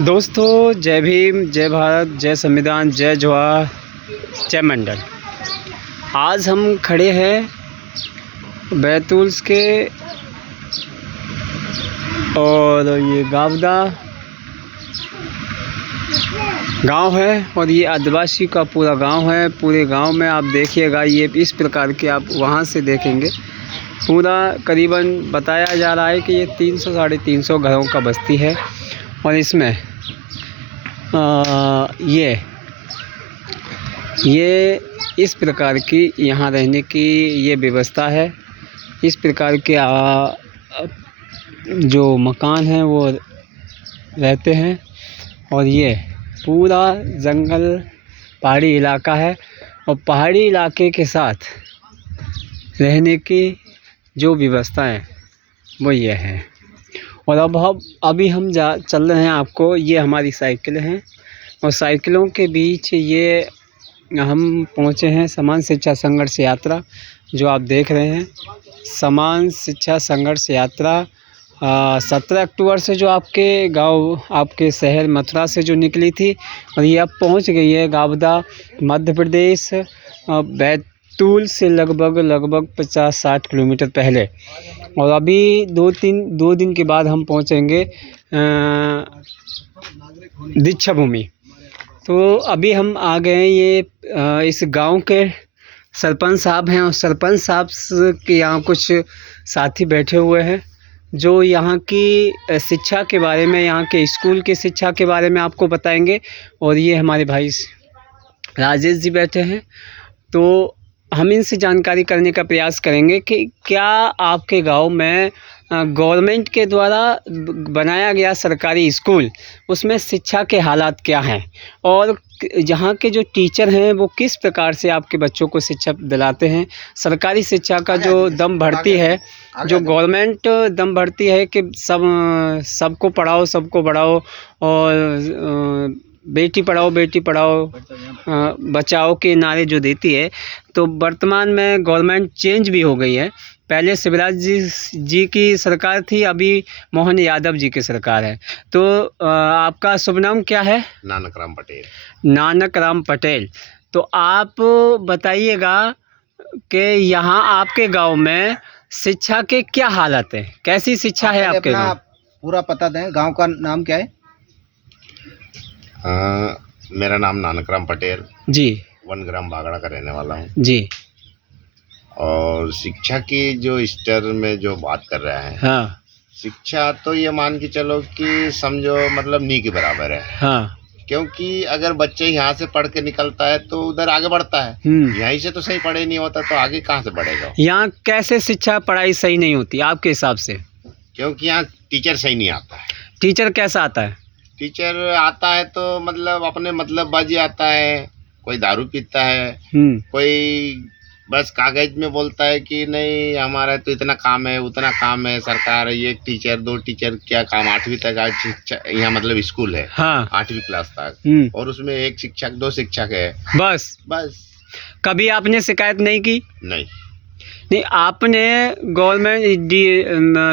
दोस्तों, जय भीम, जय भारत, जय संविधान, जय जवाहर, जय मंडल। आज हम खड़े हैं बैतूल के और ये गावदा गांव है और ये आदिवासी का पूरा गांव है। पूरे गांव में आप देखिएगा, ये इस प्रकार के आप वहां से देखेंगे पूरा करीबन बताया जा रहा है कि ये 300 साढ़े 300 घरों का बस्ती है और इसमें ये इस प्रकार की यहाँ रहने की ये व्यवस्था है। इस प्रकार के जो मकान हैं वो रहते हैं और ये पूरा जंगल पहाड़ी इलाका है और पहाड़ी इलाके के साथ रहने की जो व्यवस्था है वो ये है। और अभी हम चल रहे हैं, आपको ये हमारी साइकिल हैं और साइकिलों के बीच ये हम पहुँचे हैं समान शिक्षा संघर्ष यात्रा, जो आप देख रहे हैं। समान शिक्षा संघर्ष यात्रा 17 अक्टूबर से जो आपके गांव, आपके शहर मथुरा से जो निकली थी और ये अब पहुंच गई है गावदा, मध्य प्रदेश, बैतूल से लगभग 50-60 किलोमीटर पहले। और अभी दो दिन के बाद हम पहुंचेंगे दीक्षा भूमि। तो अभी हम आ गए हैं, ये इस गांव के सरपंच साहब हैं और सरपंच साहब के यहाँ कुछ साथी बैठे हुए हैं जो यहाँ की शिक्षा के बारे में, यहाँ के स्कूल की शिक्षा के बारे में आपको बताएंगे। और ये हमारे भाई राजेश जी बैठे हैं, तो हम इनसे जानकारी करने का प्रयास करेंगे कि क्या आपके गांव में गवर्नमेंट के द्वारा बनाया गया सरकारी स्कूल, उसमें शिक्षा के हालात क्या हैं और यहाँ के जो टीचर हैं वो किस प्रकार से आपके बच्चों को शिक्षा दिलाते हैं। सरकारी शिक्षा का जो दम भरती है, जो गवर्नमेंट दम भरती है कि सबको पढ़ाओ, सबको बढ़ाओ और बेटी पढ़ाओ बेटी पढ़ाओ बचाओ के नारे जो देती है, तो वर्तमान में गवर्नमेंट चेंज भी हो गई है। पहले शिवराज जी की सरकार थी, अभी मोहन यादव जी की सरकार है। तो आपका शुभ नाम क्या है? नानक राम पटेल। नानक राम पटेल। तो आप बताइएगा कि यहाँ आपके गांव में शिक्षा के क्या हालत है, कैसी शिक्षा है आपके गांव? पूरा पता दें, गांव का नाम क्या है? मेरा नाम नानक राम पटेल जी, 1 ग्राम बागड़ा का रहने वाला हूँ जी। और शिक्षा की जो स्तर में जो बात कर रहा है, हाँ, शिक्षा तो ये मान के चलो कि समझो मतलब नी के बराबर है। हाँ, क्योंकि अगर बच्चे यहाँ से पढ़ के निकलता है तो उधर आगे बढ़ता है, यहीं से तो सही पढ़े नहीं होता तो आगे कहाँ से बढ़ेगा? यहाँ कैसे शिक्षा पढ़ाई सही नहीं होती आपके हिसाब से? क्योंकि यहाँ टीचर सही नहीं आता है। टीचर कैसा आता है? टीचर आता है तो मतलब अपने मतलब बाजी आता है, कोई दारू पीता है, कोई बस कागज में बोलता है कि नहीं हमारा तो इतना काम है उतना काम है, सरकार एक टीचर 2 टीचर क्या काम, 8वीं तक आज शिक्षा यहाँ मतलब स्कूल है। हाँ। 8वीं क्लास तक और उसमें 1 शिक्षक 2 शिक्षक है बस। कभी आपने शिकायत नहीं की? नहीं, आपने गवर्नमेंट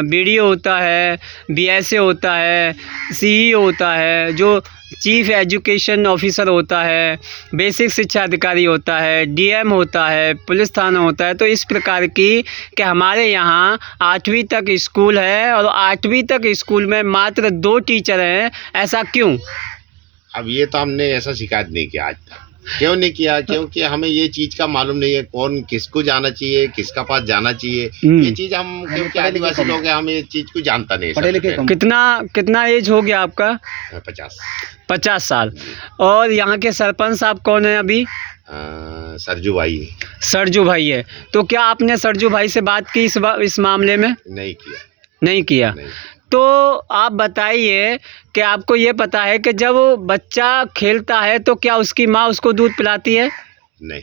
बीडीओ होता है, बीएसए होता है, सीईओ होता है, जो चीफ एजुकेशन ऑफिसर होता है, बेसिक शिक्षा अधिकारी होता है, डीएम होता है, पुलिस थाना होता है। तो इस प्रकार की कि हमारे यहाँ 8वीं तक स्कूल है और 8वीं तक स्कूल में मात्र 2 टीचर हैं, ऐसा क्यों? अब ये तो हमने ऐसा शिकायत नहीं किया आज तक। क्यों नहीं किया? क्योंकि हमें ये चीज का मालूम नहीं है कौन किसको जाना चाहिए, किसका पास जाना चाहिए। ये चीज हम क्योंकि आदिवासी लोग हैं, हम ये चीज को जानता नहीं। कितना एज हो गया आपका? 50 साल। और यहाँ के सरपंच साहब कौन है अभी? सरजू भाई है। तो क्या आपने सरजू भाई से बात की इस मामले में? नहीं किया। तो आप बताइए कि आपको ये पता है कि जब बच्चा खेलता है तो क्या उसकी माँ उसको दूध पिलाती है? नहीं।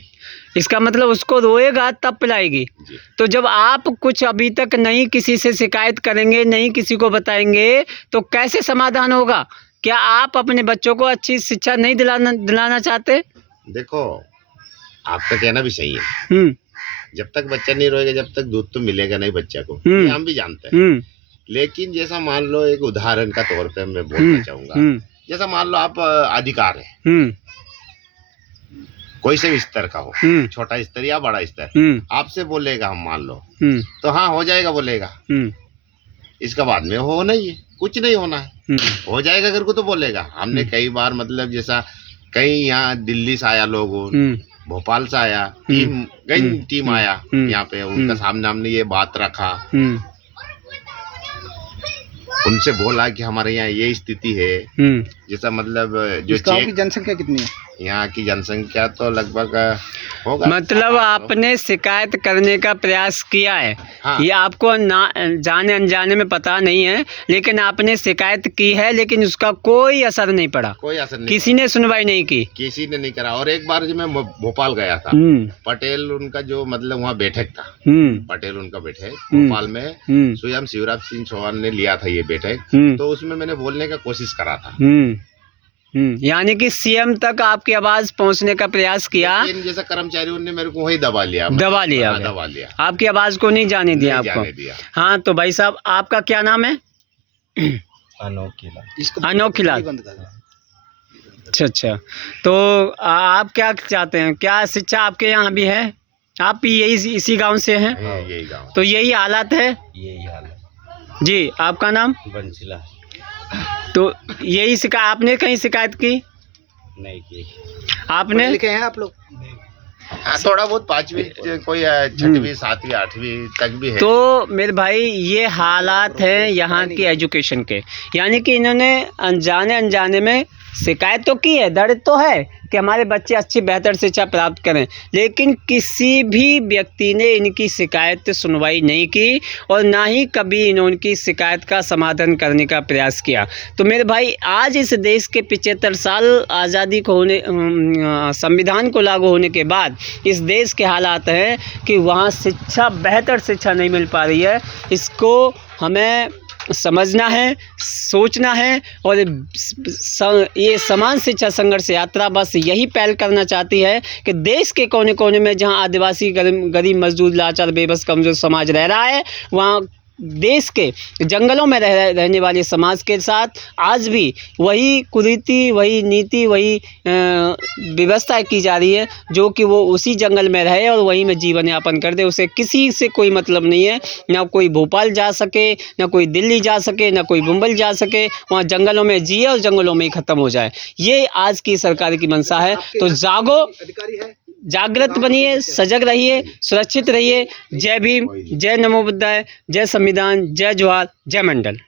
इसका मतलब उसको रोएगा तब पिलाएगी। तो जब आप कुछ अभी तक नहीं किसी से शिकायत करेंगे, नहीं किसी को बताएंगे, तो कैसे समाधान होगा? क्या आप अपने बच्चों को अच्छी शिक्षा नहीं दिलाना चाहते? देखो, आपका कहना भी सही है। जब तक बच्चा नहीं रोएगा, जब तक दूध तो मिलेगा नहीं बच्चा को, ये हम भी जानते हैं। लेकिन जैसा मान लो एक उदाहरण का तौर पे मैं बोलना चाहूँगा जैसा मान लो आप अधिकार है, कोई से भी स्तर का हो, छोटा स्तर या बड़ा स्तर, आपसे बोलेगा हम मान लो तो हाँ हो जाएगा बोलेगा, इसका बाद में हो नहीं है, कुछ नहीं होना है, हो जाएगा अगर को तो बोलेगा। हमने कई बार मतलब जैसा कई यहाँ दिल्ली से आया लोग, भोपाल से आया टीम, कई टीम आया यहाँ पे, उनका सामने हमने ये बात रखा, उनसे बोला कि हमारे यहाँ ये स्थिति है, जैसा मतलब जो इस गांव की जनसंख्या कितनी है? यहाँ की जनसंख्या तो लगभग होगा, मतलब आपने शिकायत करने का प्रयास किया है। हाँ। ये आपको ना जाने अनजाने में पता नहीं है, लेकिन आपने शिकायत की है, लेकिन उसका कोई असर नहीं पड़ा, कोई असर नहीं, किसी ने सुनवाई नहीं की, किसी ने नहीं करा। और एक बार जब मैं भोपाल गया था, पटेल उनका जो मतलब वहाँ बैठक था, पटेल उनका बैठक भोपाल में स्वयं शिवराज सिंह चौहान ने लिया था ये बैठक, तो उसमें मैंने बोलने का कोशिश करा था, यानी कि सीएम तक आपकी आवाज पहुंचने का प्रयास किया, लेकिन जैसा कर्मचारियों ने मेरे को वही दबा लिया, दबा लिया, आपकी आवाज को नहीं जाने दिया आपको। हाँ तो भाई साहब आपका क्या नाम है? अनोखीलाल। अच्छा, तो आप क्या चाहते हैं, क्या शिक्षा आपके यहाँ भी है? आप भी यही इसी गांव से हैं? यही गाँव। तो यही हालात है? यही हाल है जी। आपका नाम? बंसीलाल। तो यही आपने कहीं शिकायत की? नहीं की। आपने लिखे हैं आप लोग? थोड़ा बहुत 5वीं, कोई 6वीं 7वीं 8वीं तक भी है। तो मेरे भाई ये हालात हैं यहाँ की एजुकेशन के, यानी कि इन्होंने अनजाने में शिकायत तो की है, दर्द तो है कि हमारे बच्चे अच्छी बेहतर शिक्षा प्राप्त करें, लेकिन किसी भी व्यक्ति ने इनकी शिकायत सुनवाई नहीं की और ना ही कभी इन्होंने की शिकायत का समाधान करने का प्रयास किया। तो मेरे भाई आज इस देश के 75 साल आज़ादी को होने, संविधान को लागू होने के बाद इस देश के हालात हैं कि वहाँ शिक्षा, बेहतर शिक्षा नहीं मिल पा रही है। इसको हमें समझना है, सोचना है, और ये समान शिक्षा संघर्ष यात्रा बस यही पहल करना चाहती है कि देश के कोने कोने में जहां आदिवासी, गरीब, मजदूर, लाचार, बेबस, कमजोर समाज रह रहा है, वहां देश के जंगलों में रहने वाले समाज के साथ आज भी वही कुरीति, वही नीति, वही व्यवस्था की जा रही है, जो कि वो उसी जंगल में रहे और वहीं में जीवन यापन कर दे। उसे किसी से कोई मतलब नहीं है, ना कोई भोपाल जा सके, ना कोई दिल्ली जा सके, ना कोई मुंबई जा सके, वहाँ जंगलों में जिए और जंगलों में ही ख़त्म हो जाए। ये आज की सरकार की मंशा है। तो जागो, जागृत बनिए, सजग रहिए, सुरक्षित रहिए। जय भीम, जय नमो बुद्धाय, जय संविधान, जय जोहार, जय मंडल।